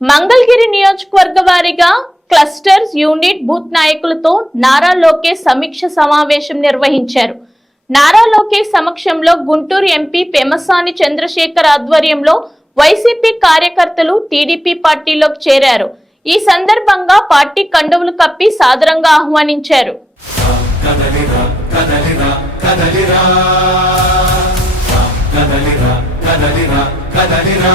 మంగళగిరి నియోజకవర్గ వారీగా clusters unit booth నాయకులతో నారా లోకేష్ సమీక్ష సమావేశం నిర్వహించారు. నారా లోకేష్ సమక్షంలో గుంటూరు ఎంపీ పెమసాని చంద్రశేఖర్ ఆధ్వర్యంలో వైసీపీ కార్యకర్తలు టీడీపీ పార్టీలోకి చేరారు. ఈ సందర్భంగా పార్టీ కండువులు కప్పి సాదరంగా ఆహ్వానించారు. కదలిరా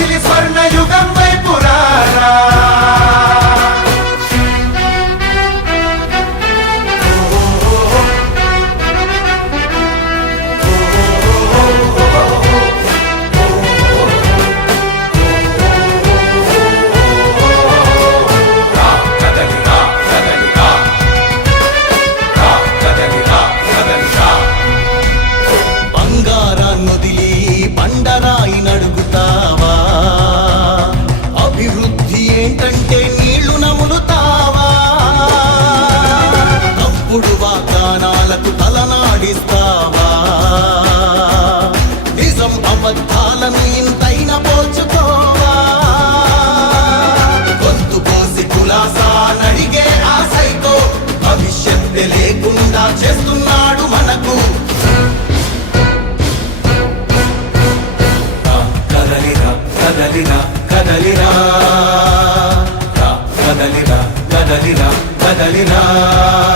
యుగాన్ని వదిలి స్వర్ణ యుగం అభివృద్ధి ఏంటంటే నీళ్ళు నములుతావా? తప్పుడు వాగ్దానాలకు తలనాడిస్తావా? నిజం అబద్ధాలను ఇంతైన పోల్చుకోవా? గొంతు పోసి కులాసా నడిగే ఆశతో భవిష్యత్ భవిష్యత్తు లేకుండా చేస్తున్నాడు మనకు. కదలిరా కదలిరా. కదలిరా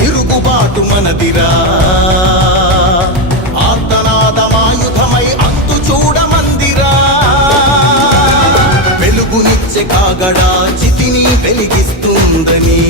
తిరుగుబాటు మనదిరా. ఆర్తనాదమాయుధమై అంతు చూడమందిరా. వెలుగునిచ్చే కాగడా చితిని వెలిగిస్తుందని.